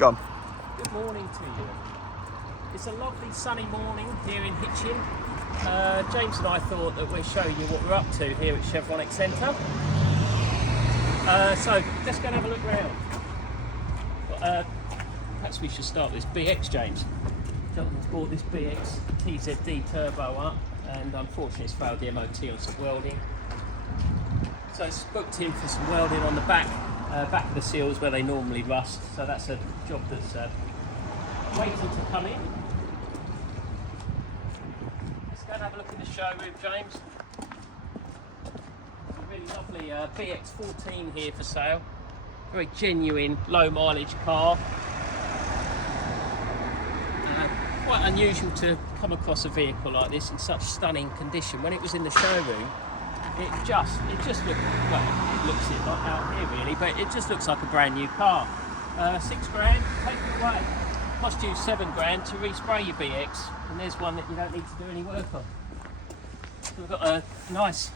Go on. Good morning to you. It's a lovely sunny morning here in Hitchin. James and I thought that we'd show you what we're up to here at Chevronic Centre. So let's go and have a look around. Perhaps we should start with this BX, James. Jonathan's bought this BX TZD turbo up, and unfortunately it's failed the MOT on some welding. So it's booked in for some welding on the back of the seals where they normally rust. So that's a job that's waiting to come in. Let's go and have a look in the showroom, James. A really lovely BX14 here for sale. Very genuine, low mileage car. Quite unusual to come across a vehicle like this in such stunning condition. When it was in the showroom, it just looked, well, it looks it like out here really, but it just looks like a brand new car. 6 grand, take it away. Cost you 7 grand to respray your BX, and there's one that you don't need to do any work on. So we've got a nice,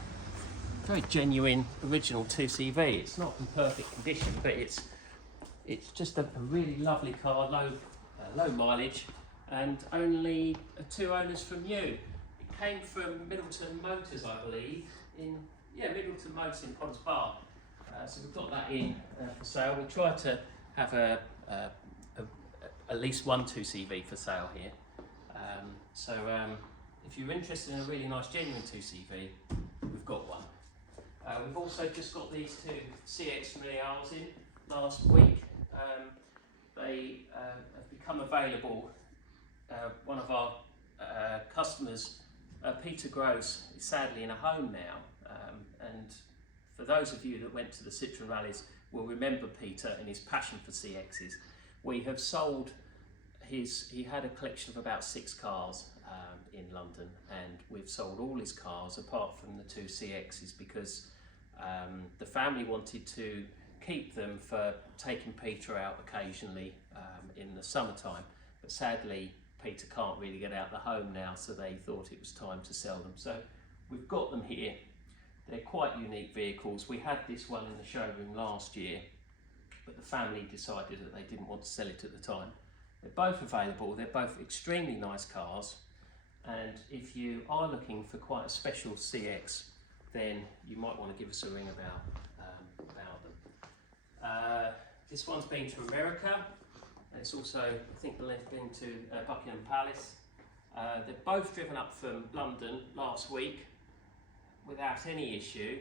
very genuine original 2CV. It's not in perfect condition, but it's just a really lovely car, low mileage, and only 2 owners from new. It came from Middleton Motors, I believe, Middleton Motors in Potter's Bar. So we've got that in for sale. We try to have at least one 2CV for sale here. If you're interested in a really nice genuine 2CV, we've got one. We've also just got these 2 CX Reals in last week. They have become available. One of our customers, Peter Gross, is sadly in a home now, and for those of you that went to the Citroen rallies will remember Peter and his passion for CXs. We have sold he had a collection of about 6 cars in London, and we've sold all his cars apart from the 2 CXs because the family wanted to keep them for taking Peter out occasionally in the summertime, but sadly Peter can't really get out the home now, so they thought it was time to sell them. So we've got them here. They're quite unique vehicles. We had this one in the showroom last year, but the family decided that they didn't want to sell it at the time. They're both available. They're both extremely nice cars, and if you are looking for quite a special CX, then you might want to give us a ring about them. This one's been to America. It's also, I think, been to Buckingham Palace. They're both driven up from London last week without any issue.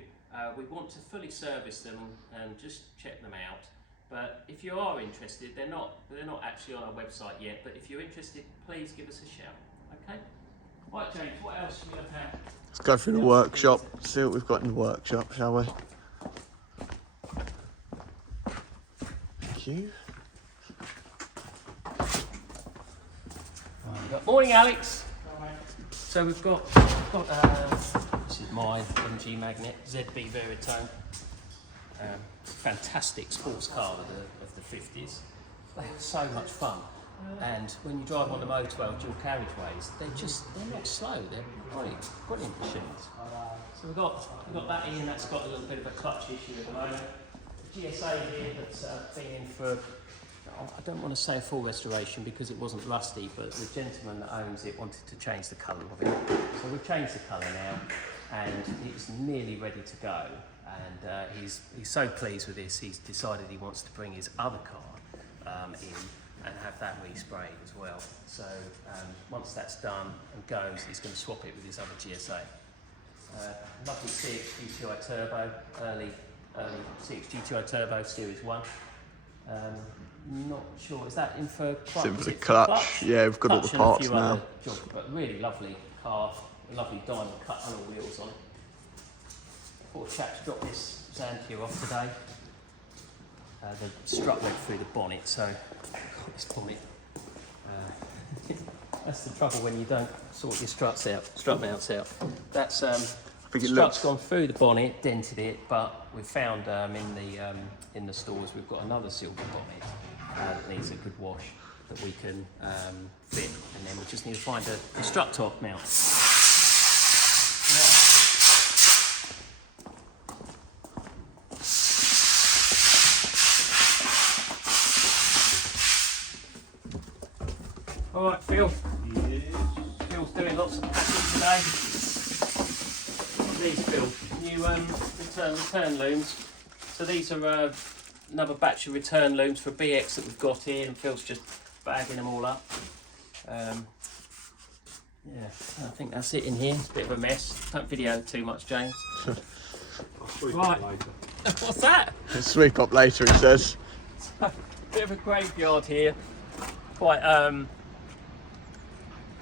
We want to fully service them and just check them out. But if you are interested, they're not actually on our website yet. But if you're interested, please give us a shout. Okay. Right, James. What else should we look at? Let's go through the workshop. See what we've got in the workshop, shall we? Thank you. Morning, Alex. So we've got this is my MG Magnet ZB Veritone. Fantastic sports car of the 50s. They have so much fun, and when you drive on the motorway dual carriageways, they're not slow. They're brilliant machines. So we've got that in. That's got a little bit of a clutch issue at the moment. The GSA here that's been in for, I don't want to say a full restoration because it wasn't rusty, but the gentleman that owns it wanted to change the colour of it. So we've changed the colour now, and it's nearly ready to go. And he's so pleased with this, he's decided he wants to bring his other car in and have that resprayed as well. So once that's done and goes, he's going to swap it with his other GSA. Lovely CX GTI Turbo, early CX GTI Turbo Series 1. Not sure, is that in for clutch? It's in for the clutch. Yeah, we've got all the parts now. But really lovely car, lovely diamond cut alloy wheels on it. Poor chap's dropped this Xantia off today. The strut went through the bonnet, so this bonnet. That's the trouble when you don't sort your strut mounts out. That's strut's gone through the bonnet, dented it, but we found in the stores we've got another silver bonnet that needs a good wash that we can fit, and then we just need to find a strut top mount. All right, Phil. Yes. Phil's doing lots of packing today. These, Phil, new return looms. So these are another batch of return looms for BX that we've got here, and Phil's just bagging them all up. Yeah, I think that's it in here. It's a bit of a mess. Don't video too much, James. I'll sweep Right. it later. What's that? Sweep up later, he says. Bit of a graveyard here. Quite oh,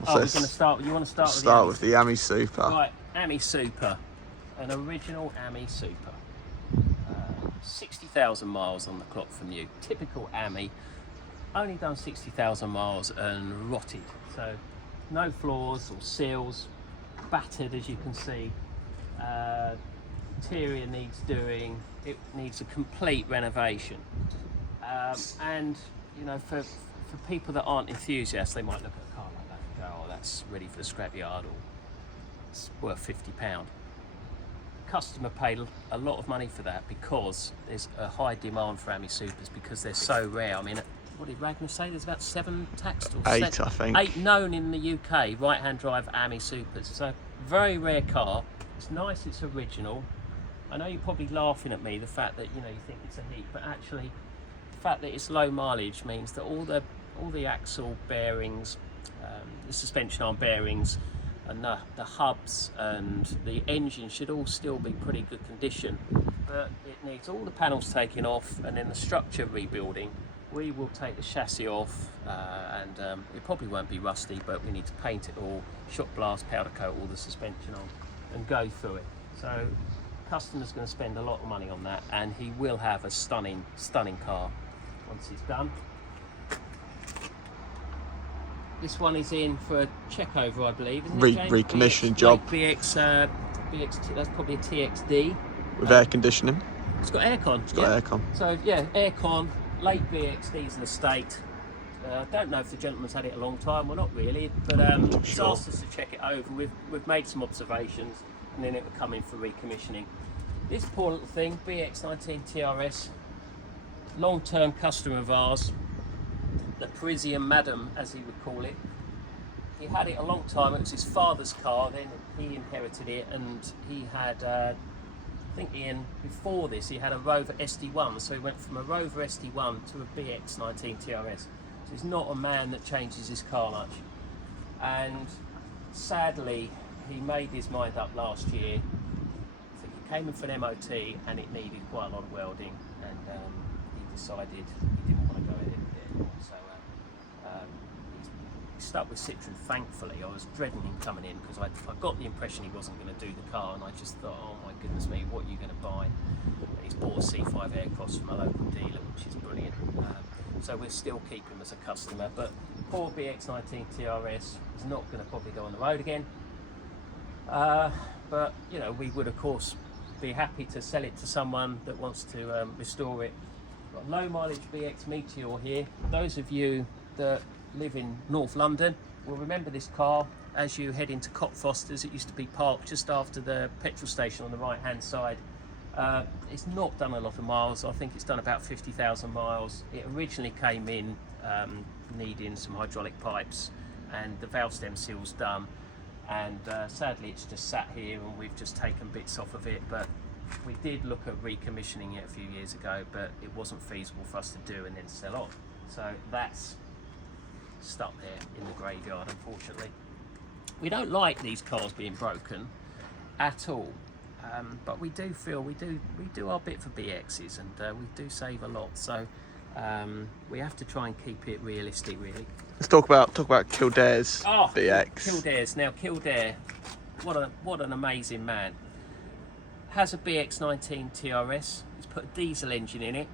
we're going to start. You want to Start with the Ami Super. Right, Ami Super, an original Ami Super. 60,000 miles on the clock from you. Typical Ami. Only done 60,000 miles and rotted. So no floors or seals. Battered, as you can see. Interior needs doing. It needs a complete renovation. And you know, for people that aren't enthusiasts, they might look at a car like that and go, "Oh, that's ready for the scrapyard," or "It's worth £50." Customer paid a lot of money for that because there's a high demand for Ami Supers because they're so rare. I mean, what did Ragnar say? There's about 7 taxed or 8, I think. 8 known in the UK right-hand drive Ami Supers. So very rare car. It's nice. It's original. I know you're probably laughing at me, the fact that you think it's a heat, but actually the fact that it's low mileage means that all the axle bearings, the suspension arm bearings, and the hubs and the engine should all still be pretty good condition. But it needs all the panels taken off and then the structure rebuilding. We will take the chassis off and it probably won't be rusty, but we need to paint it all, shot blast, powder coat all the suspension on and go through it. So customer's going to spend a lot of money on that, and he will have a stunning car once it's done. This one is in for a check over, I believe, isn't it, James? Recommissioning job. BX, that's probably a TXD. With air conditioning. It's got aircon. It's got aircon. So yeah, aircon, late BXD's in the state. I don't know if the gentleman's had it a long time or not really, but he's asked us to check it over. We've made some observations, and then it will come in for recommissioning. This poor little thing, BX19 TRS, long-term customer of ours, the Parisian Madam, as he would call it. He had it a long time. It was his father's car. Then he inherited it, and he had, I think, Ian, before this, he had a Rover SD1. So he went from a Rover SD1 to a BX19 TRS. So he's not a man that changes his car much. And sadly, he made his mind up last year. I think he came in for an MOT, and it needed quite a lot of welding, and he decided he didn't want to go ahead with it anymore. So he stuck with Citroen, thankfully. I was dreading him coming in because I got the impression he wasn't going to do the car, and I just thought, oh my goodness me, what are you going to buy? But he's bought a C5 Aircross from a local dealer, which is brilliant. So we'll still keep him as a customer, but poor BX19 TRS is not going to probably go on the road again. But you know, we would of course be happy to sell it to someone that wants to restore it. Got a low mileage BX Meteor here. Those of you that live in North London will remember this car as you head into Cockfosters. It used to be parked just after the petrol station on the right hand side. It's not done a lot of miles. I think it's done about 50,000 miles. It originally came in needing some hydraulic pipes and the valve stem seal's done, and sadly it's just sat here and we've just taken bits off of it. But we did look at recommissioning it a few years ago, but it wasn't feasible for us to do and then sell on. So that's stuck there in the graveyard, unfortunately. We don't like these cars being broken at all, but we do feel we do our bit for BXs, and we do save a lot. So we have to try and keep it realistic, really. Let's talk about Kildare's Oh, BX. Kildare's. Now Kildare, what an amazing man. Has a BX19 TRS. He's put a diesel engine in it.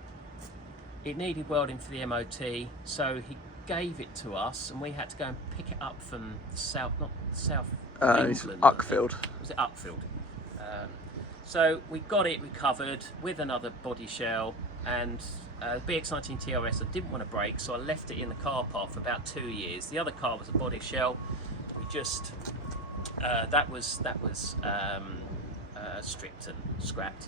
It needed welding for the MOT, so he gave it to us, and we had to go and pick it up from south, not south England. Uckfield. Was it Uckfield? So we got it recovered with another body shell, and BX19 TRS I didn't want to break, so I left it in the car park for about 2 years. The other car was a body shell. We just that was stripped and scrapped,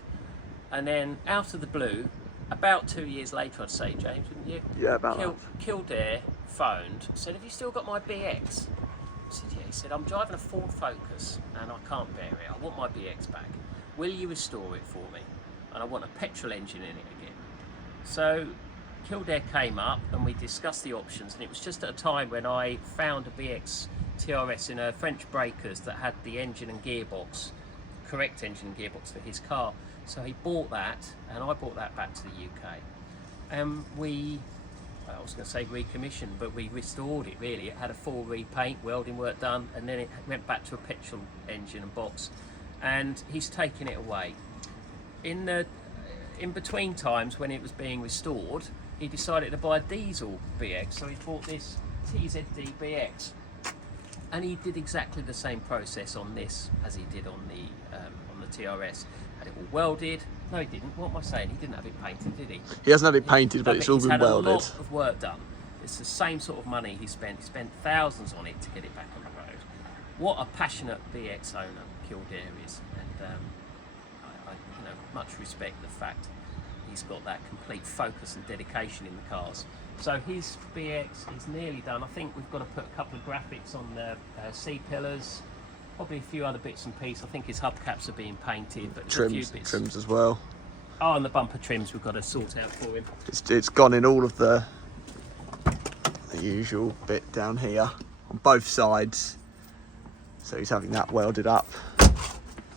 and then out of the blue, about 2 years later, I'd say, James, wouldn't you? Yeah, about that. Kildare phoned, said, "Have you still got my BX?" I said, "Yeah." He said, "I'm driving a Ford Focus and I can't bear it. I want my BX back. Will you restore it for me? And I want a petrol engine in it again." So Kildare came up and we discussed the options, and it was just at a time when I found a BX TRS in a French Breakers that had the engine and gearbox, correct engine and gearbox for his car. So he bought that and I brought that back to the UK. And I was going to say recommissioned, but we restored it really. It had a full repaint, welding work done, and then it went back to a petrol engine and box. And he's taken it away. In between times when it was being restored, he decided to buy a diesel BX, so he bought this TZD BX. And he did exactly the same process on this as he did on the TRS. Had it all welded. No, he didn't. What am I saying? He didn't have it painted, did he? He hasn't had it painted, but it's all been welded. He's had a lot of work done. It's the same sort of money he spent. He spent thousands on it to get it back on the road. What a passionate BX owner Kildare is, and I much respect the fact he's got that complete focus and dedication in the cars. So his BX is nearly done. I think we've got to put a couple of graphics on the C-pillars, probably a few other bits and pieces. I think his hubcaps are being painted, but there's a few bits. Trims as well. Oh, and the bumper trims we've got to sort out for him. It's gone in all of the usual bit down here on both sides. So he's having that welded up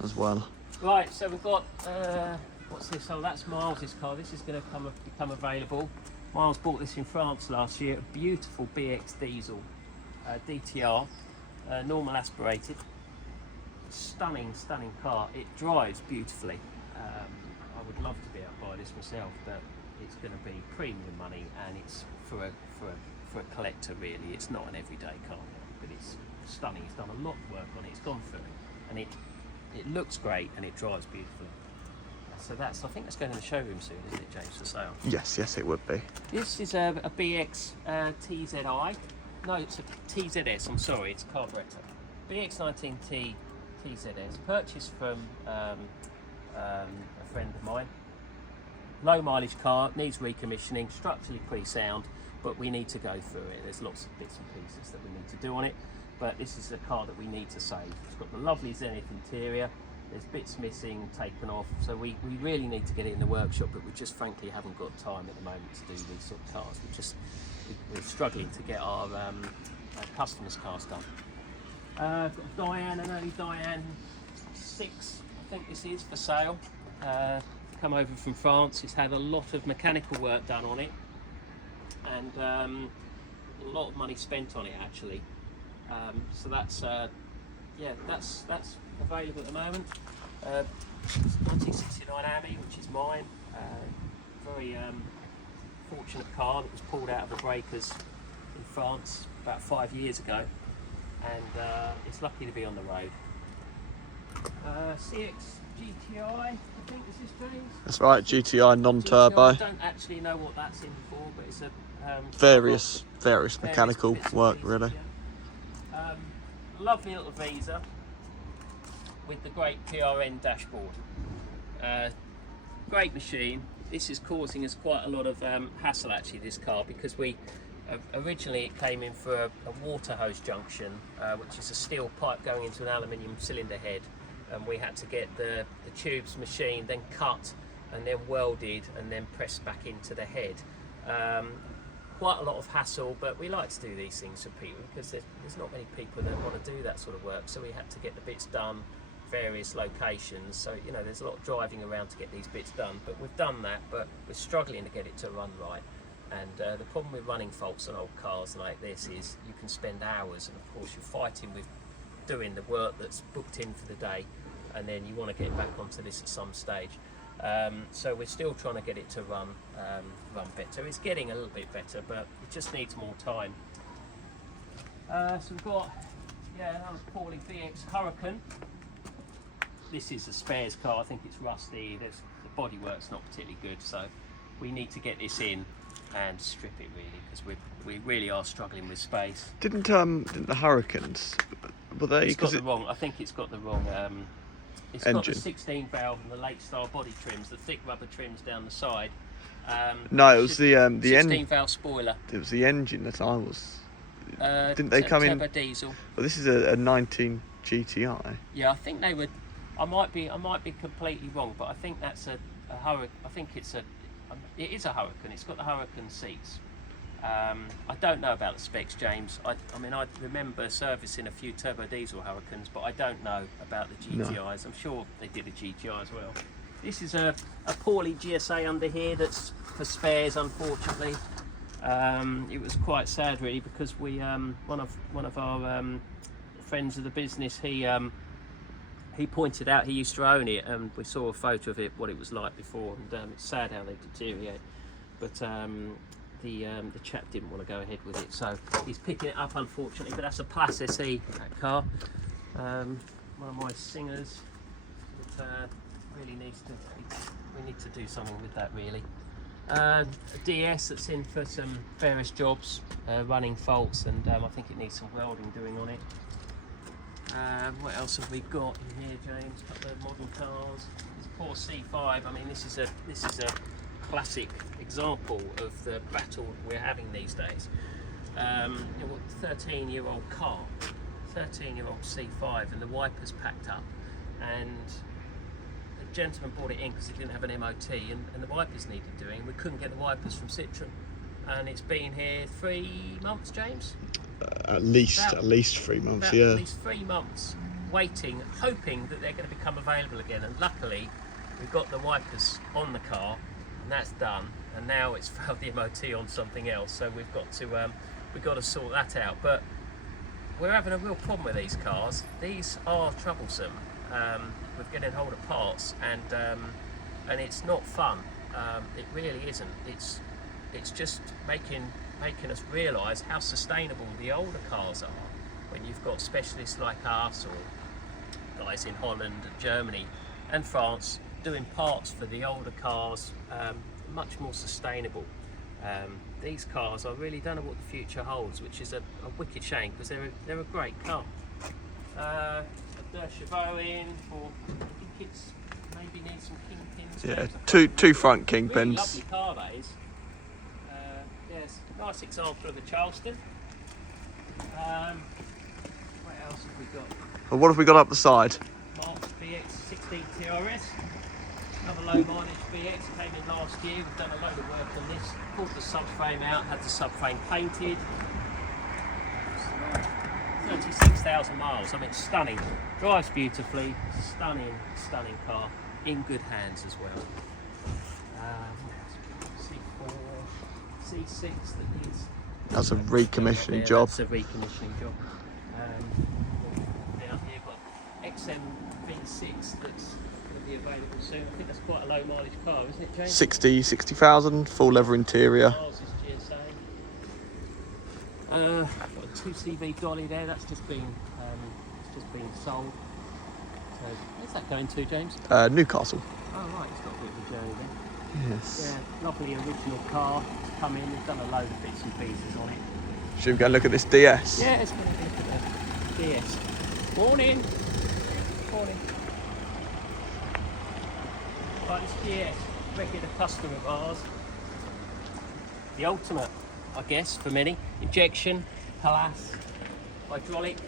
as well. Right, so we've got, what's this? Oh, that's Miles's car. This is going to become available. Miles bought this in France last year. A beautiful BX diesel, DTR, normal aspirated. Stunning car. It drives beautifully. I would love to be able to buy this myself, but it's going to be premium money, and it's for a collector really. It's not an everyday car, but it's stunning. He's done a lot of work on it. It's gone through, and it looks great and it drives beautifully. So I think that's going in the showroom soon, isn't it, James, for sale? Yes, it would be. This is a BX TZI. No, it's a TZS. I'm sorry, it's carburettor. BX19T TZS, purchased from a friend of mine. Low mileage car, needs recommissioning, structurally pre-sound, but we need to go through it. There's lots of bits and pieces that we need to do on it, but this is a car that we need to save. It's got the lovely Zenith interior. There's bits missing, taken off, so we really need to get it in the workshop, but we just frankly haven't got time at the moment to do these sort of cars. We're struggling to get our customers' cars done. Got Diane, an early Diane 6, I think this is, for sale. Come over from France. It's had a lot of mechanical work done on it, and a lot of money spent on it actually. So that's available at the moment. 1969 Ami, which is mine. Very fortunate car that was pulled out of the breakers in France about 5 years ago, and it's lucky to be on the road. CX GTI, I think this is, James? That's right, GTI non-turbo. I don't actually know what that's in for, but it's a various mechanical work, really. Yeah. Lovely little Visa with the great PRN dashboard. Great machine. This is causing us quite a lot of hassle actually, this car, because we originally it came in for a water hose junction, which is a steel pipe going into an aluminium cylinder head, and we had to get the tubes machined, then cut and then welded and then pressed back into the head. Quite a lot of hassle, but we like to do these things for people because there's not many people that want to do that sort of work, so we had to get the bits done various locations, so there's a lot of driving around to get these bits done, but we've done that, but we're struggling to get it to run right. And the problem with running faults on old cars like this is you can spend hours, and of course you're fighting with doing the work that's booked in for the day, and then you want to get back onto this at some stage. So we're still trying to get it to run better. It's getting a little bit better, but it just needs more time. So we've got another Pauling VX Hurricane. This is a spares car. I think it's rusty. The bodywork's not particularly good, so we need to get this in and strip it really, because we really are struggling with space. Didn't the Hurricanes, were they? It's got the wrong. I think it's got the wrong. It's engine. Got the 16 valve and the late style body trims, the thick rubber trims down the side, No, it was the 16 valve spoiler. It was the engine that I was. Didn't they T- come in? turbo diesel. Well, this is a 19 GTI. Yeah, I think they would. I might be completely wrong, but I think that's a Hurricane. I think it is a Hurricane. It's got the Hurricane seats. I don't know about the specs, James. I mean, I remember servicing a few turbo diesel Hurricanes, but I don't know about the GTIs. No. I'm sure they did a GTI as well. This is a poorly GSA under here that's for spares, unfortunately. It was quite sad, really, because we one of our friends of the business, he pointed out he used to own it, and we saw a photo of it, what it was like before, and it's sad how they deteriorate. But the chap didn't want to go ahead with it, so he's picking it up, unfortunately. But that's a Plus SE, that car. One of my singers. But, really needs to. We need to do something with that, really. A DS that's in for some various jobs, running faults, and I think it needs some welding doing on it. What else have we got in here, James? A couple of modern cars. This poor C5. I mean, this is a classic example of the battle we're having these days. 13-year-old car, 13-year-old C5, and the wipers packed up, and a gentleman brought it in because he didn't have an MOT, and the wipers needed doing. We couldn't get the wipers from Citroen, and it's been here 3 months, James. At least 3 months, About yeah. At least 3 months waiting, hoping that they're going to become available again. And luckily, we've got the wipers on the car, and that's done. And now it's failed the MOT on something else, so we've got to sort that out. But we're having a real problem with these cars. These are troublesome with getting hold of parts, and it's not fun. It really isn't. It's just making us realise how sustainable the older cars are when you've got specialists like us or guys in Holland and Germany and France doing parts for the older cars, much more sustainable. These cars, I really don't know what the future holds, which is a wicked shame because they're a great car. A Chevronic for, I think it's maybe needs some kingpins. Yeah, two front Really kingpins. lovely car that is. Yes, nice example of a Charleston. What else have we got? Well, what have we got up the side? March VX 16 TRS. Another low mileage VX, came in last year. We've done a load of work on this. Pulled the subframe out, had the subframe painted. 36,000 miles. I mean, stunning. Drives beautifully. Stunning car. In good hands as well. C4, C6 that needs. That's a recommissioning job. That's a recommissioning job. Down here, got XM V6 that's going to be available soon. I think that's quite a low mileage car, isn't it, James? 60,000, full leather interior. Miles is GSA. Got a 2CV dolly there. That's just been sold. So where's that going to, James? Newcastle. Oh right, it's got a bit of a journey there. Yes. Yeah, lovely original car. It's come in. We've done a load of bits and pieces on it. Should we go and look at this DS? Yeah, it's going to look at the DS. Morning. Morning. Right, this DS, regular customer of ours. The ultimate, I guess, for many. Injection, Palace, hydraulic.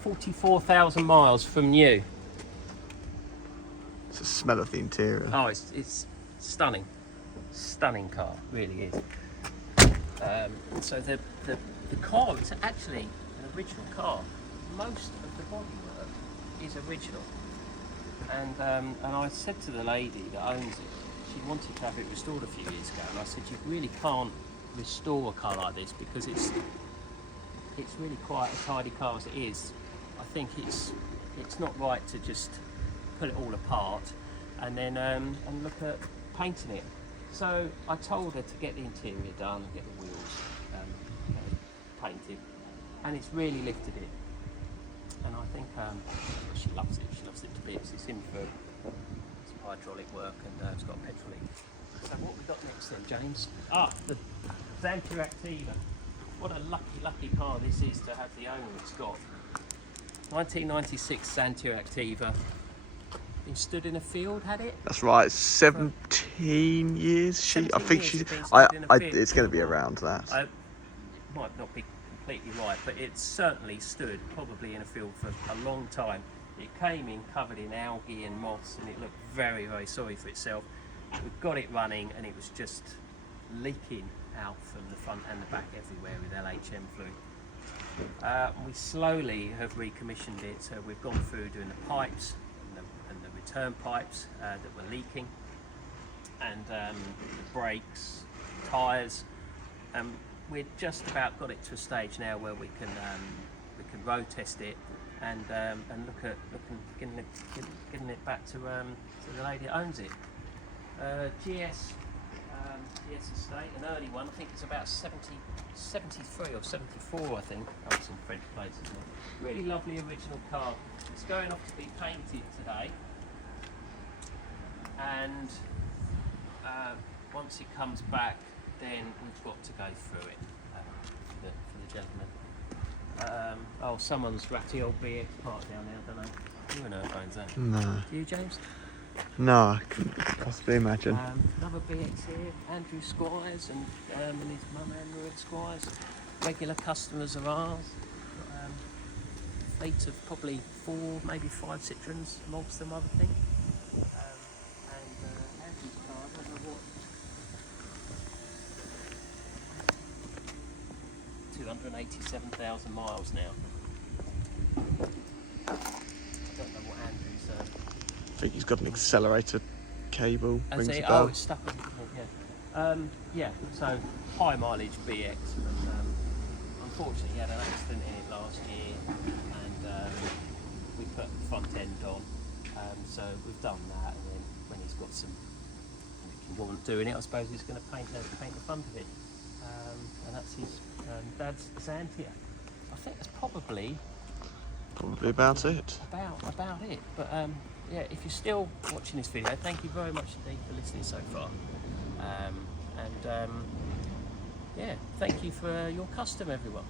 44,000 miles from new. It's the smell of the interior. Oh, it's stunning. Stunning car, really is. So the car is actually an original car. Most of the bodywork is original. And I said to the lady that owns it, she wanted to have it restored a few years ago, and I said, you really can't restore a car like this because it's really quite a tidy car as it is. I think it's not right to just pull it all apart and then and look at painting it. So I told her to get the interior done, get the wheels painted, and it's really lifted it. And I think she loves it. She loves it to bits. It's in for some hydraulic work, and it's got a petrol leak. So what we got next then, James? The Xantia Activa. What a lucky car this is to have the owner it's got. 1996 Xantia Activa. been stood in a field, had it? That's right, 17 years. I 17 think years she's. it's been stood in a field. It's going to be around that. I might not be completely right, but it certainly stood probably in a field for a long time. It came in covered in algae and moss, and it looked very, very sorry for itself. We got it running, and it was just leaking out from the front and the back everywhere with LHM fluid. We slowly have recommissioned it, so we've gone through doing the pipes and the return pipes that were leaking, and the brakes, tyres. We've just about got it to a stage now where we can road test it and look at getting it back to the lady that owns it. GS estate, an early one. I think it's about 73 or 74. I think. Oh, some French plates. Isn't it? Really lovely original car. It's going off to be painted today, and once it comes back, then we've got to go through it for the gentleman. Oh, someone's ratty old BX parked down there, don't know. You know who owns that? No. Do you, James? No, I couldn't possibly imagine. Another BX here, Andrew Squires and his mum Andrew Squires, regular customers of ours. Fleet of probably 4, maybe 5 Citroens amongst them, other thing. And Andrew's car, I don't know what. 287,000 miles now. I don't know what Andrew's. I think he's got an accelerator cable. Rings a Oh, bell. it's stuck on it, yeah. So high mileage BX, but unfortunately he had an accident in it last year, and we put the front end on. So we've done that, and then when he's got some want doing it, I suppose he's going to paint the front of it. And that's his dad's Xantia. I think that's probably about it. About it. But yeah, if you're still watching this video, thank you very much indeed for listening so far. Yeah, thank you for your custom, everyone.